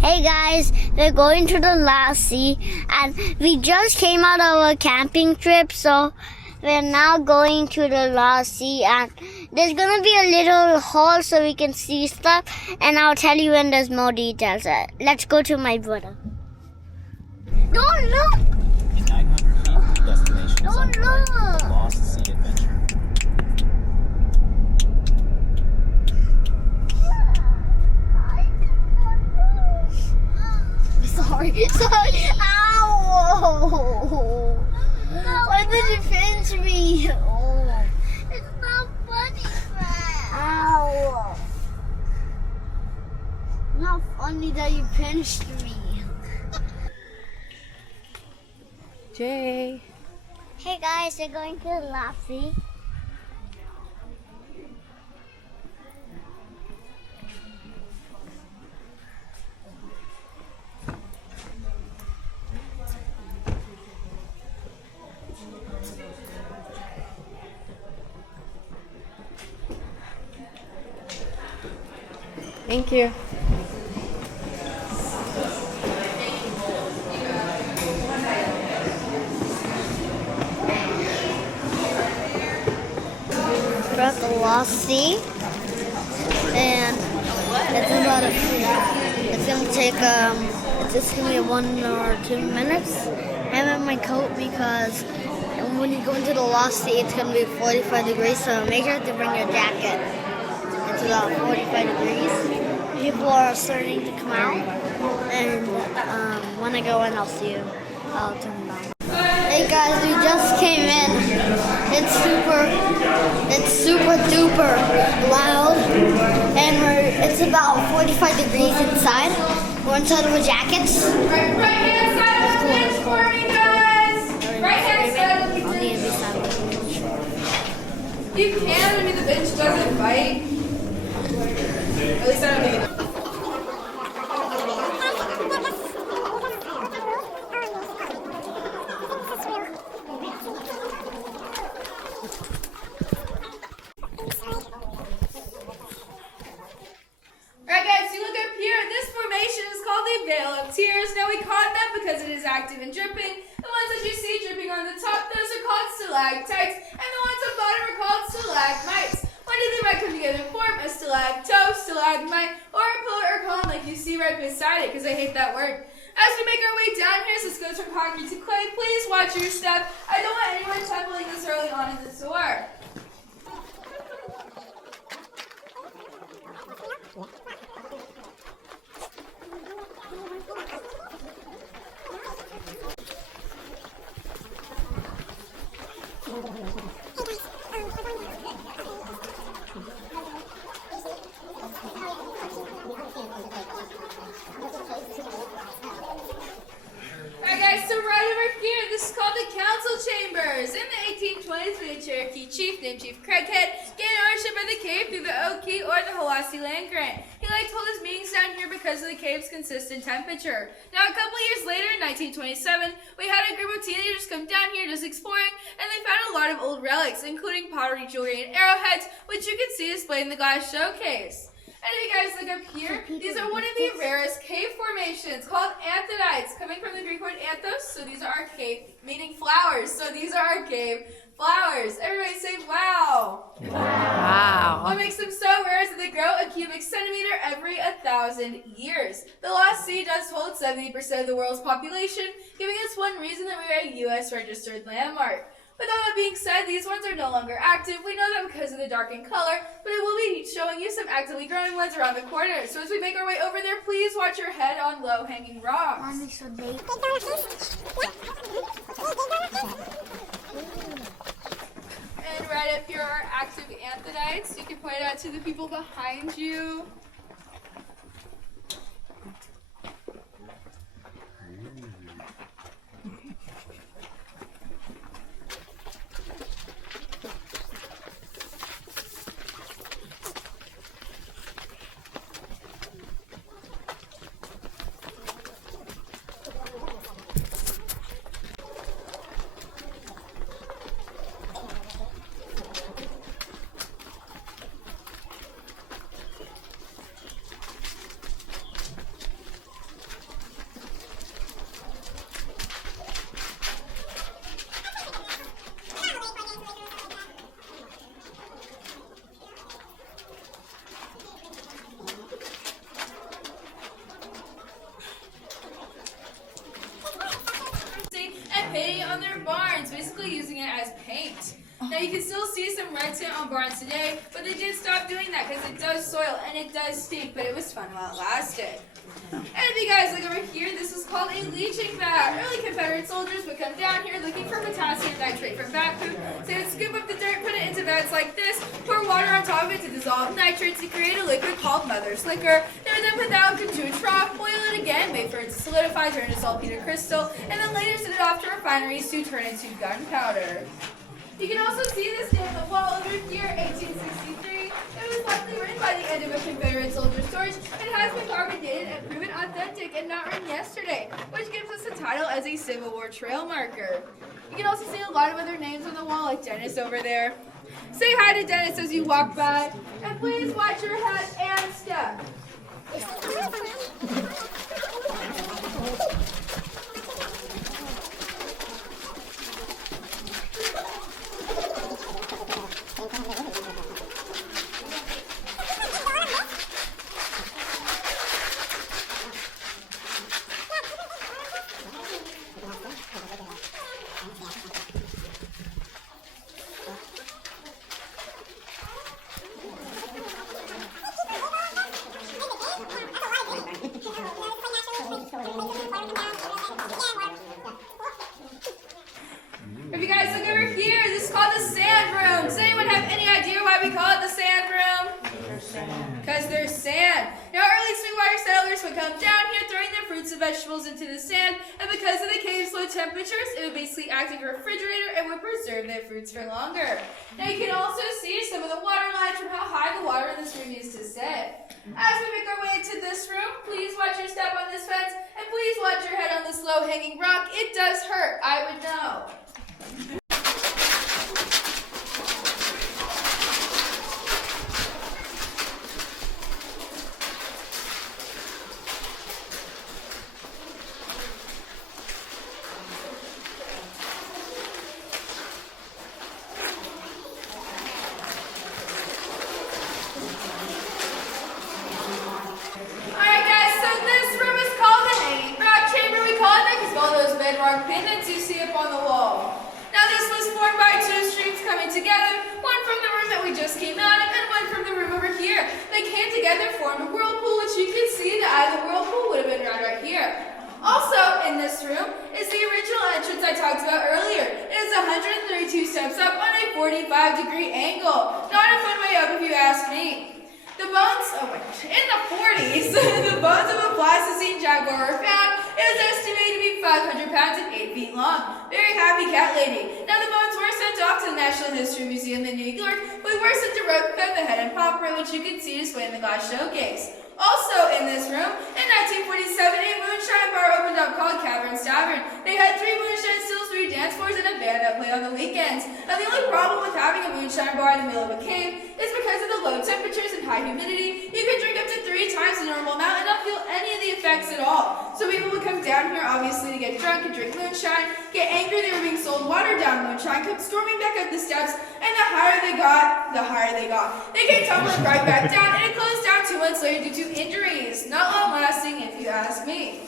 Hey guys, we're going to the last sea and we just came out of a camping trip, so we're now going to the last sea and there's gonna be a little hall so we can see stuff, and I'll tell you when there's more details. Let's go to my brother. Don't look! 900 feet from the destination is Don't underway. look! The Lost Sea Adventure. Sorry. Ow! Why did you pinch me? Oh. It's not funny, Fred. Ow! Not funny that you pinched me. Jay. Hey guys, we're going to the Lassie. Thank you. We're at the Lost Sea, and it's gonna take it's gonna be 1 or 2 minutes. I have my coat because when you go into the Lost Sea, it's gonna be 45 degrees. So make sure to bring your jacket. It's about 45 degrees. People are starting to come out, and when I go in, I'll see you. I'll turn it on. Hey guys, we just came in. It's super duper loud, and it's about 45 degrees inside. We're inside of our jackets. Right hand side of the bench for me, guys. Right hand side of the On the bench. other side of the bench. You can. I mean, the bench doesn't bite. At least I don't think it. Alright guys, you look up here. This formation is called the Veil of Tears. Now we call it that because it is active and dripping. The ones that you see dripping on the top, those are called stalactites, and the ones on the bottom are called stalagmites. One day they might come together and form a stalactite, stalagmite, or a pillar or column like you see right beside it, because I hate that word. As we make our way down here, so this goes from concrete to clay, please watch your step. I don't want anyone tumbling this early on in the tour. Alright guys, so right over here, this is called the council chambers. In the 1820s, we had a Cherokee chief named Chief Craighead gain ownership of the cave through the Okie or the Hiwassee land grant. He liked to hold his meetings down here because of the cave's consistent temperature. Now a couple years later, in 1927, we had a group of teenagers come down here just exploring, and they found a lot of old relics, including pottery, jewelry, and arrowheads, which you can see displayed in the glass showcase. And if you guys look up here, these are one of the rarest cave formations called anthodites, coming from the Greek word anthos. So these are our cave, meaning flowers. So these are our cave flowers. Everybody say wow. Wow. What makes them so rare is that they grow a cubic centimeter every 1,000 years. The Lost Sea does hold 70% of the world's population, giving us one reason that we are a U.S. registered landmark. With all that being said, these ones are no longer active. We know that because of the darkened color, but it will be showing you some actively growing ones around the corner. So as we make our way over there, please watch your head on low-hanging rocks. Mommy, so they... And right up here are active anthodites. You can point it out to the people behind you. on their barns, basically using it as paint. Now you can still see some red tint on barns today, but they did stop doing that because it does soil and it does stink, but it was fun while it lasted. And if you guys look over here, this is called a leaching vat. Early Confederate soldiers would come down here looking for potassium nitrate from bat poop. So they would scoop up the dirt, put it into vats like this, pour water on top of it to dissolve nitrates to create a liquid called mother's liquor. They would then put that into a trough, boil it again, wait for it to solidify, turn into saltpeter crystal, and then later send it off to refineries to turn into gunpowder. You can also see this day on the wall over here, 1863. It was likely written by the end of a Confederate soldier storage and has been carbon dated and proven authentic and not written yesterday, which gives us the title as a Civil War trail marker. You can also see a lot of other names on the wall, like Dennis over there. Say hi to Dennis as you walk by, and please watch your head and step. If you guys look over here, this is called the sand room. Does anyone have any idea why we call it the sand room? Because there's sand. Now, early Sweetwater settlers would come down here throwing their fruits and vegetables into the sand, and because of the cave's low temperatures, it would basically act like a refrigerator and would preserve their fruits for longer. Now, you can also see some of the water lines from how high the water in this room used to sit. As we make our way into this room, please watch your step on this fence, and please watch your head on this low-hanging rock. It does hurt, I would know. Bedrock pendants you see up on the wall. Now this was formed by two streams coming together, one from the room that we just came out of and one from the room over here. They came together, formed a whirlpool, which you can see the eye of the whirlpool would have been right here. Also in this room is the original entrance I talked about earlier. It is 132 steps up on a 45-degree angle. Not a fun way up if you ask me. The bones, in the 40s, the bones of a Pleistocene jaguar were found. It was estimated to be 500 pounds and 8 feet long. Very happy cat lady. Now the bones were sent off to the National History Museum in New York, but we were sent to Roquefort, the head and popper, which you can see displayed in the glass showcase. Also in this room, in 1947, a moonshine bar opened up called Caverns Tavern. They had 3 moonshine stills, 3 dance floors, and a band that played on the weekends. Now the only problem with having a moonshine bar in the middle of a cave is because of the low temperatures and high humidity. You can drink up to 3 times the normal amount and not feel any of the effects at all. So people would come down here obviously to get drunk and drink moonshine, get angry they were being sold watered down moonshine, come storming back up the steps, and the higher they got, the higher they got. They came tumbling right back down, and it closed down 2 months later due to injuries. Not long lasting if you ask me.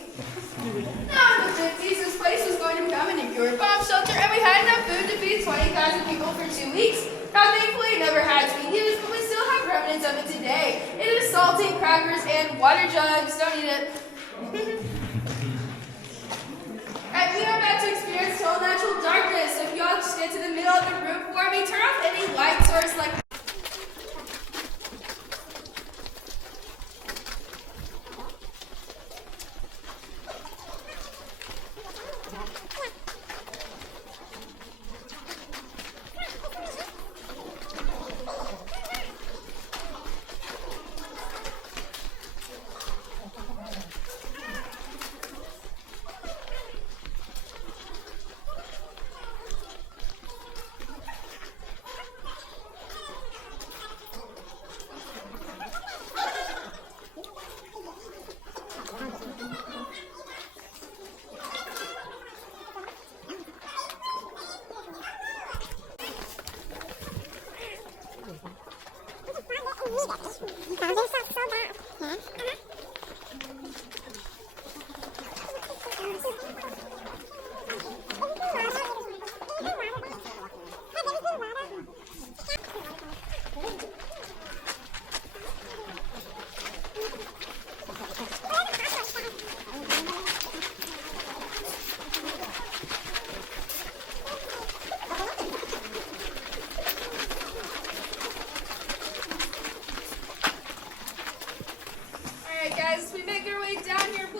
Now in the 50s, this place was going to become a nuclear bomb shelter, and we had enough food to feed 20,000 people for 2 weeks. Now thankfully it never had to be used, but we still have remnants of it today. It is saltine crackers and water jugs. Don't eat it. And we are about to experience total natural darkness. So if y'all just get to the middle of the room for me, turn off any light source like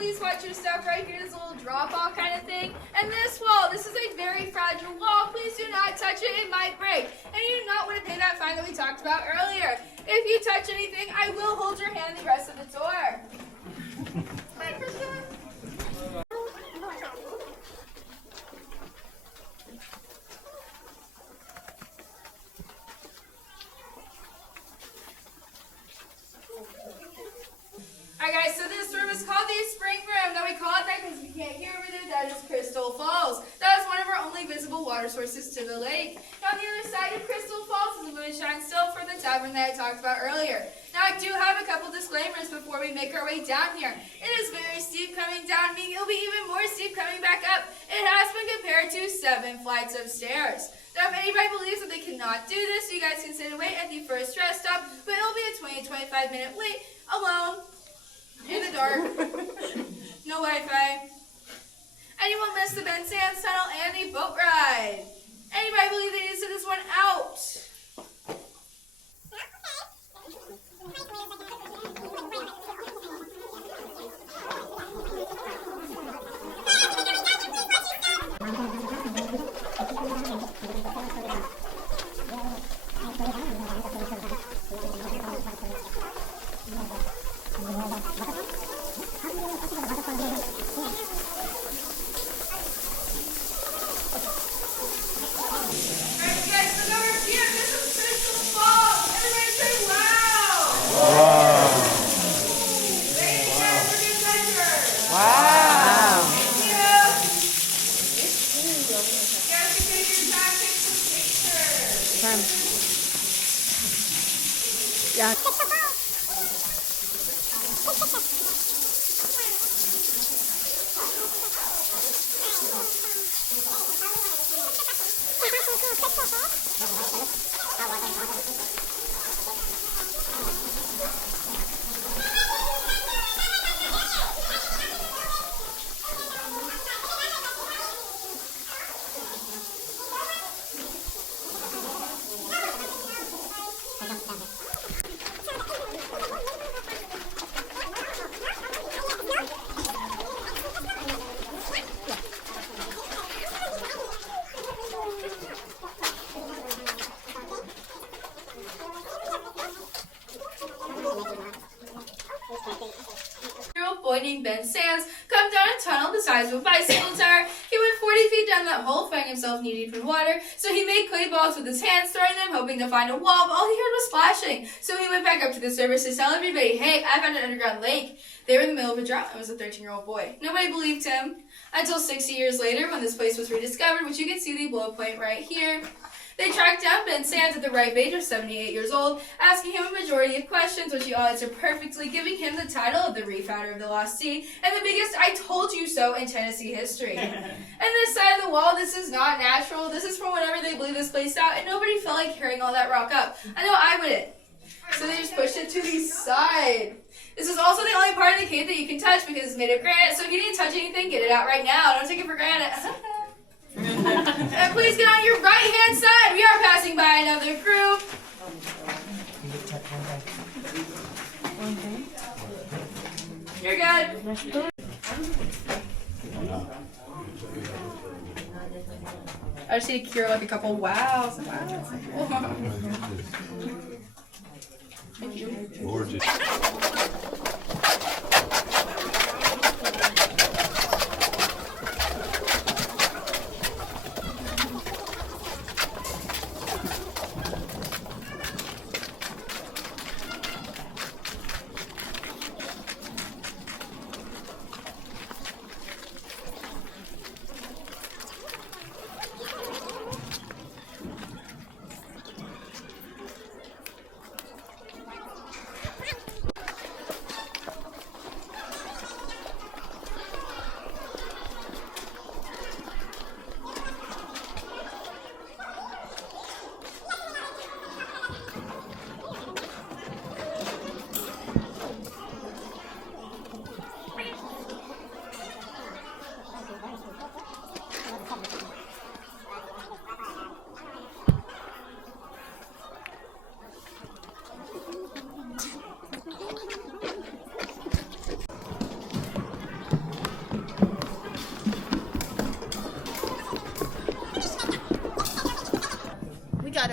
please watch your step right here, this little drop off kind of thing. And this wall, this is a very fragile wall. Please do not touch it, it might break. And you do not want to pay that fine that we talked about earlier. If you touch anything, I will hold your hand the rest of the tour. Bye, Krista. Alright guys, so this room is called the spring room. Now we call it that because we can't hear over there. That is Crystal Falls. That is one of our only visible water sources to the lake. Now on the other side of Crystal Falls is a moonshine still for the tavern that I talked about earlier. Now I do have a couple disclaimers before we make our way down here. It is very steep coming down, meaning it'll be even more steep coming back up. It has been compared to 7 flights of stairs. Now, if anybody believes that they cannot do this, you guys can sit and wait at the first rest stop, but it'll be a 20-25 minute wait alone. In the dark. No Wi-Fi. Anyone missed the Ben Sands Tunnel and the boat ride? Anybody believe they need to sit this one out? Yeah. Boy named Ben Sands come down a tunnel the size of a bicycle tire. He went 40 feet down that hole, finding himself knee deep in water. So he made clay balls with his hands, throwing them, hoping to find a wall, but all he heard was splashing. So he went back up to the surface to tell everybody, hey, I found an underground lake. They were in the middle of a drought and it was a 13-year-old boy. Nobody believed him until 60 years later when this place was rediscovered, which you can see the blow point right here. They tracked down Ben Sands at the ripe age of 78 years old, asking him a majority of questions, which he all answered perfectly, giving him the title of the refounder of the Lost Sea and the biggest I told you so in Tennessee history. And this side of the wall, this is not natural. This is from whenever they blew this place out, and nobody felt like carrying all that rock up. I know I wouldn't. So they just pushed it to the side. This is also the only part of the cave that you can touch because it's made of granite, so if you need to touch anything, get it out right now. Don't take it for granted. And please get on your right-hand side. We are passing by another group. You're good. I just see Kira like a couple wows. Wow. Thank you. Gorgeous.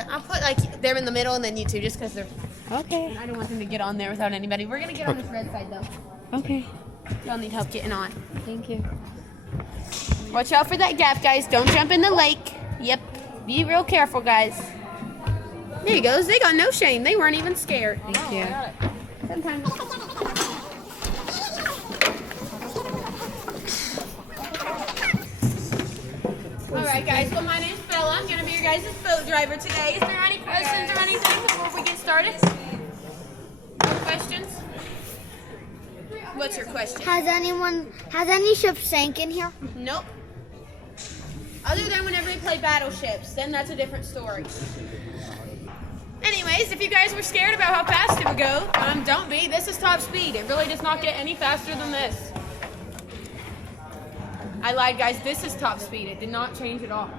I'll put like them in the middle and then you two, just because they're. Okay. I don't want them to get on there without anybody. We're gonna get on this red side though. Okay. Y'all need help getting on. Thank you. Watch out for that gap, guys. Don't jump in the lake. Yep. Be real careful, guys. There you go. They got no shame. They weren't even scared. Thank you. Sometimes. All right, guys. Well, my name's Bella. I'm gonna be your guys' boat driver today. Is there any questions or anything before we get started? No questions? What's your question? Has any ship sank in here? Nope. Other than whenever we play battleships, then that's a different story. Anyways, if you guys were scared about how fast it would go, don't be. This is top speed. It really does not get any faster than this. I lied, guys. This is top speed. It did not change at all.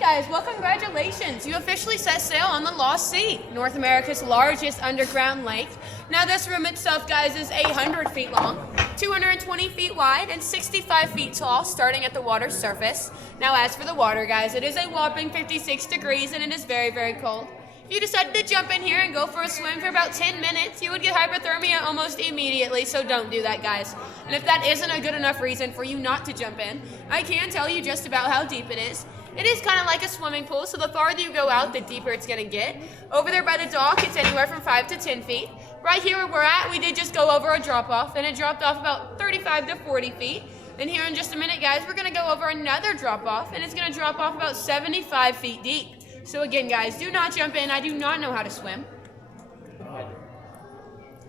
Guys, well, congratulations. You officially set sail on the Lost Sea, North America's largest underground lake. Now, this room itself, guys, is 800 feet long, 220 feet wide, and 65 feet tall, starting at the water's surface. Now, as for the water, guys, it is a whopping 56 degrees, and it is very, very cold. If you decided to jump in here and go for a swim for about 10 minutes, you would get hypothermia almost immediately, so don't do that, guys. And if that isn't a good enough reason for you not to jump in, I can tell you just about how deep it is. It is kind of like a swimming pool, so the farther you go out, the deeper it's going to get. Over there by the dock, it's anywhere from 5 to 10 feet. Right here where we're at, we did just go over a drop-off, and it dropped off about 35 to 40 feet. And here in just a minute, guys, we're going to go over another drop-off, and it's going to drop off about 75 feet deep. So again, guys, do not jump in. I do not know how to swim.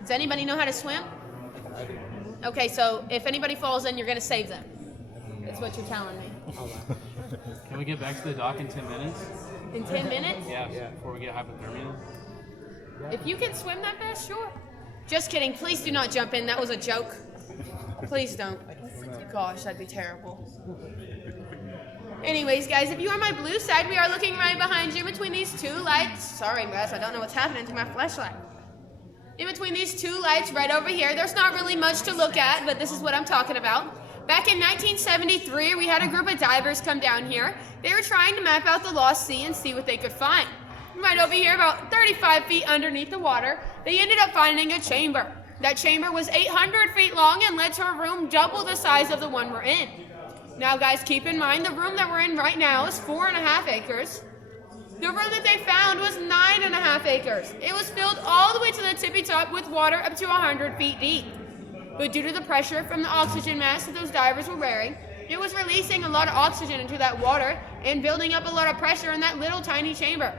Does anybody know how to swim? Okay, so if anybody falls in, you're going to save them. That's what you're telling me. Can we get back to the dock in 10 minutes? In 10 minutes? Yeah, before we get hypothermia. If you can swim that fast, sure. Just kidding. Please do not jump in. That was a joke. Please don't. Gosh, that'd be terrible. Anyways, guys, if you are on my blue side, we are looking right behind you between these two lights. Sorry, guys, I don't know what's happening to my flashlight. In between these two lights right over here, there's not really much to look at, but this is what I'm talking about. Back in 1973, we had a group of divers come down here. They were trying to map out the Lost Sea and see what they could find. Right over here, about 35 feet underneath the water, they ended up finding a chamber. That chamber was 800 feet long and led to a room double the size of the one we're in. Now, guys, keep in mind, the room that we're in right now is 4.5 acres. The room that they found was 9.5 acres. It was filled all the way to the tippy top with water up to 100 feet deep. But due to the pressure from the oxygen mask that those divers were wearing, it was releasing a lot of oxygen into that water and building up a lot of pressure in that little tiny chamber.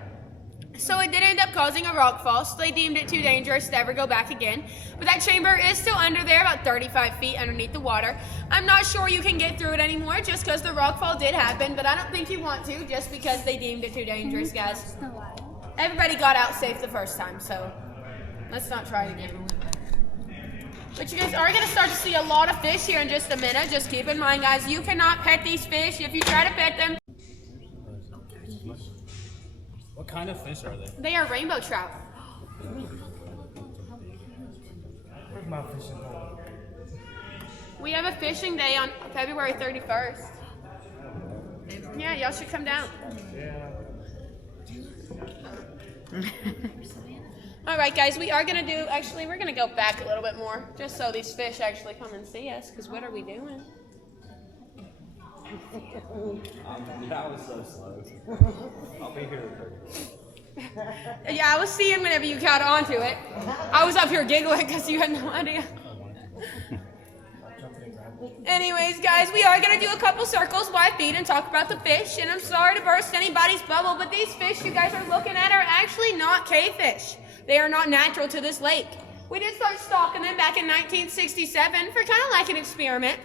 So it did end up causing a rock fall, so they deemed it too dangerous to ever go back again. But that chamber is still under there, about 35 feet underneath the water. I'm not sure you can get through it anymore just because the rock fall did happen, but I don't think you want to just because they deemed it too dangerous, guys. Everybody got out safe the first time, so let's not try it again. But you guys are going to start to see a lot of fish here in just a minute. Just keep in mind, guys, you cannot pet these fish. If you try to pet them, What kind of fish are they? they are rainbow trout. Where's my fishing pole? We have a fishing day on February 31st. Yeah, y'all should come down. All right, guys, we are going to do, actually, we're going to go back a little bit more, just so these fish actually come and see us, because what are we doing? That was so slow. I'll be here. Yeah, I was seeing whenever you caught onto it. I was up here giggling because you had no idea. Anyways, guys, we are going to do a couple circles by feet and talk about the fish. And I'm sorry to burst anybody's bubble, but these fish you guys are looking at are actually not cave fish. They are not natural to this lake. We did start stalking them back in 1967 for kind of like an experiment.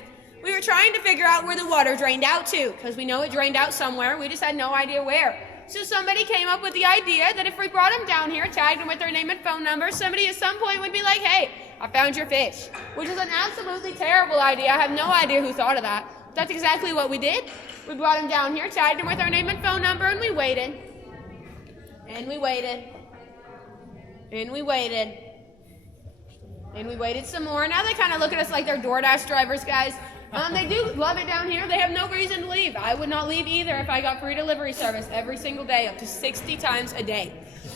We were trying to figure out where the water drained out to, because we know it drained out somewhere. We just had no idea where. So somebody came up with the idea that if we brought them down here, tagged them with their name and phone number, somebody at some point would be like, hey, I found your fish, which is an absolutely terrible idea. I have no idea who thought of that. That's exactly what we did. We brought him down here, tagged him with our name and phone number, and we waited. And we waited. And we waited. And we waited some more. Now they kind of look at us like they're DoorDash drivers, guys. They do love it down here. They have no reason to leave. I would not leave either if I got free delivery service every single day, up to 60 times a day.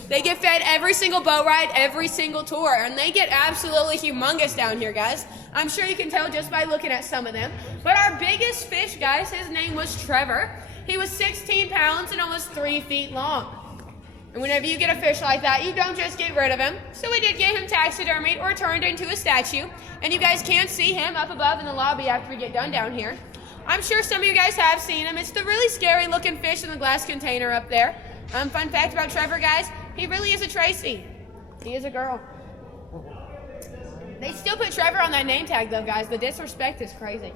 They get fed every single boat ride, every single tour, and they get absolutely humongous down here, guys. I'm sure you can tell just by looking at some of them. But our biggest fish, guys, his name was Trevor. He was 16 pounds and almost 3 feet long. And whenever you get a fish like that, you don't just get rid of him. So we did get him taxidermied or turned into a statue. And you guys can see him up above in the lobby after we get done down here. I'm sure some of you guys have seen him. It's the really scary looking fish in the glass container up there. Fun fact about Trevor, guys, he really is a Tracy. He is a girl. They still put Trevor on that name tag though, guys. The disrespect is crazy.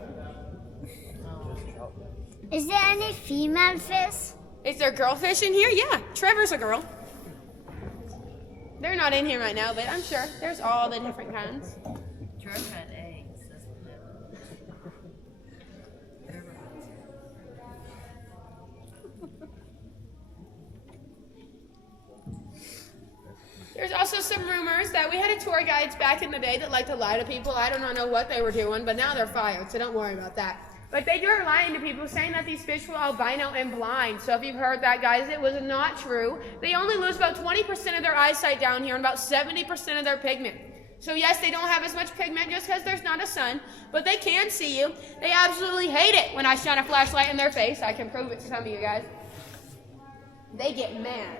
Is there any female fish? Is there girl fish in here? Yeah, Trevor's a girl. They're not in here right now, but I'm sure there's all the different kinds. Trevor had eggs. There's also some rumors that we had a tour guides back in the day that liked to lie to people. I do not know what they were doing, but now they're fired, so don't worry about that. But they were lying to people, saying that these fish were albino and blind. So if you've heard that, guys, it was not true. They only lose about 20% of their eyesight down here and about 70% of their pigment. So yes, they don't have as much pigment just because there's not a sun, but they can see you. They absolutely hate it when I shine a flashlight in their face. I can prove it to some of you guys. They get mad,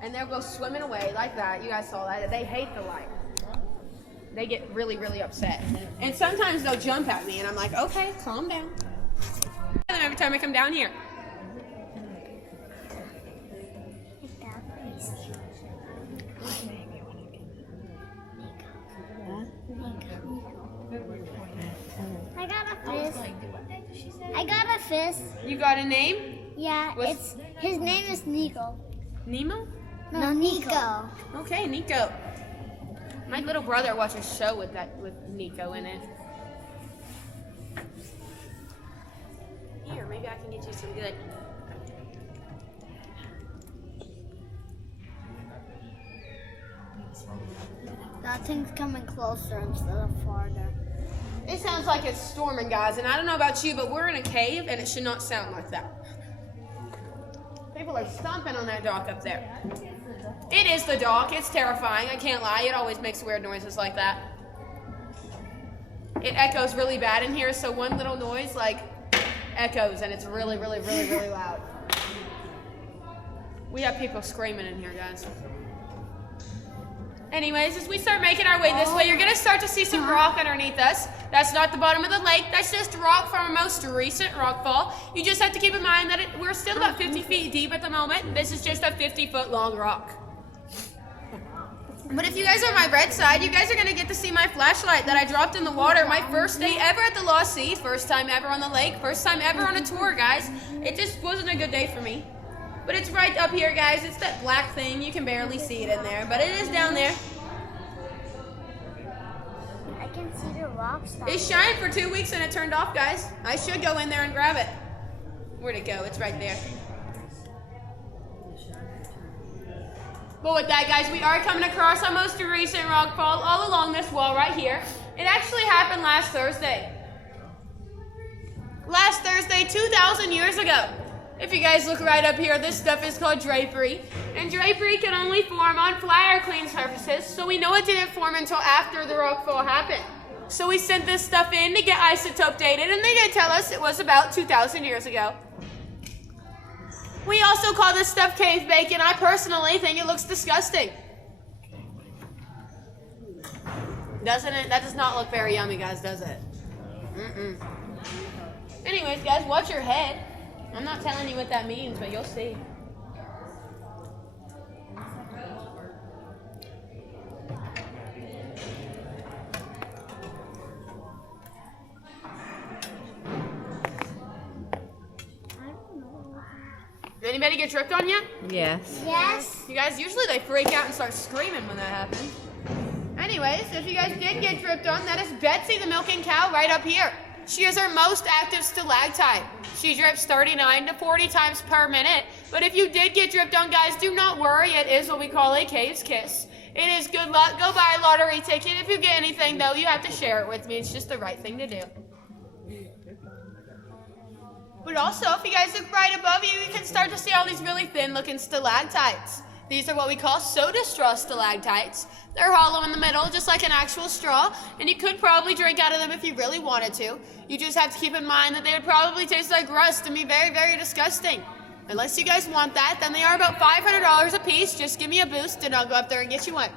and they'll go swimming away like that. You guys saw that. They hate the light. They get really, really upset. And sometimes they'll jump at me, and I'm like, okay, calm down. And every time I come down here. I got a fish. I got a fish. You got a name? Yeah, his name is Nico. Nemo? No, Nico. Okay, Nico. My little brother watched a show with Nico in it. Here, maybe I can get you some good. That thing's coming closer instead of farther. It sounds like it's storming, guys, and I don't know about you, but we're in a cave, and it should not sound like that. People are stomping on that dock up there. It is the dock. It's terrifying. I can't lie. It always makes weird noises like that. It echoes really bad in here, so one little noise, like, echoes, and it's really, really, really, really loud. We have people screaming in here, guys. Anyways, as we start making our way this way, you're going to start to see some rock underneath us. That's not the bottom of the lake. That's just rock from our most recent rockfall. You just have to keep in mind that we're still about 50 feet deep at the moment. This is just a 50-foot long rock. But if you guys are on my red side, you guys are going to get to see my flashlight that I dropped in the water my first day ever at the Lost Sea, first time ever on the lake, first time ever on a tour, guys. It just wasn't a good day for me. But it's right up here, guys. It's that black thing. You can barely see it in there, but it is down there. I can see the rocks. It shined for 2 weeks and it turned off, guys. I should go in there and grab it. Where'd it go? It's right there. But with that, guys, we are coming across our most recent rockfall all along this wall right here. It actually happened last Thursday. Last Thursday, 2,000 years ago. If you guys look right up here, this stuff is called drapery. And drapery can only form on flat or clean surfaces, so we know it didn't form until after the rockfall happened. So we sent this stuff in to get isotope dated, and they did tell us it was about 2,000 years ago. We also call this stuff cave bacon. I personally think it looks disgusting. Doesn't it? That does not look very yummy, guys, does it? Mm-mm. Anyways, guys, watch your head. I'm not telling you what that means, but you'll see. Did anybody get tripped on yet? Yes. Yes. You guys, usually they freak out and start screaming when that happens. Anyways, if you guys did get tripped on, that is Betsy the milking cow right up here. She is our most active stalactite. She drips 39 to 40 times per minute, but if you did get dripped on, guys, do not worry. It is what we call a cave's kiss. It is good luck. Go buy a lottery ticket. If you get anything, though, you have to share it with me. It's just the right thing to do. But also, if you guys look right above you, you can start to see all these really thin-looking stalactites. These are what we call soda straw stalactites. They're hollow in the middle, just like an actual straw, and you could probably drink out of them if you really wanted to. You just have to keep in mind that they would probably taste like rust and be very, very disgusting. Unless you guys want that, then they are about $500 a piece. Just give me a boost and I'll go up there and get you one.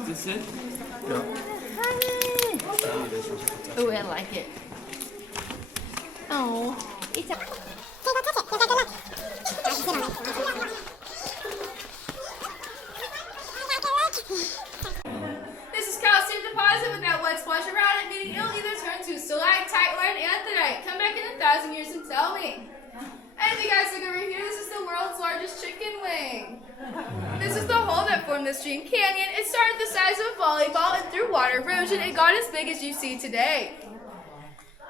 Is this it? Oh, I like it. Oh, it's a... This is calcium deposit with that wet splash around it, meaning it'll either turn to stalactite or an anthracite. Come back in 1,000 years and tell me. And if you guys look over here, this is the world's largest chicken wing. This is the hole that formed the stream canyon. It started the size of a volleyball, and through water erosion, it got as big as you see today.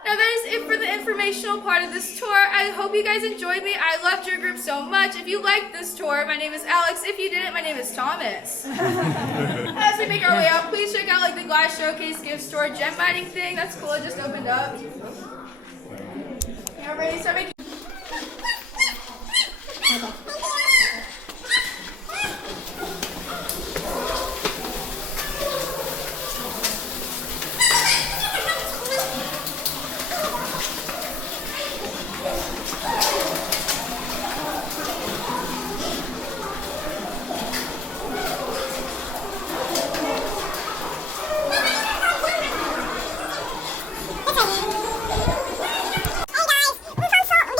Now that is it for the informational part of this tour. I hope you guys enjoyed me. I loved your group so much. If you liked this tour, my name is Alex. If you didn't, my name is Thomas. As we make our way out, please check out like the glass showcase gift store gem mining thing. That's cool. It just opened up. Now ready to start making. Hey guys, we found salt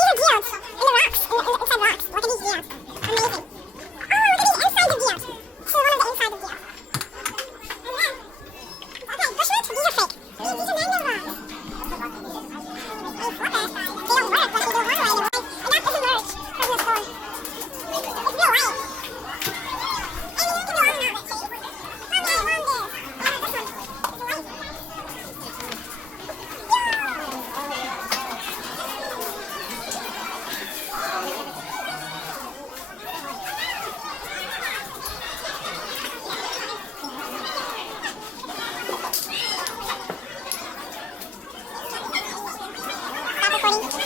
recording.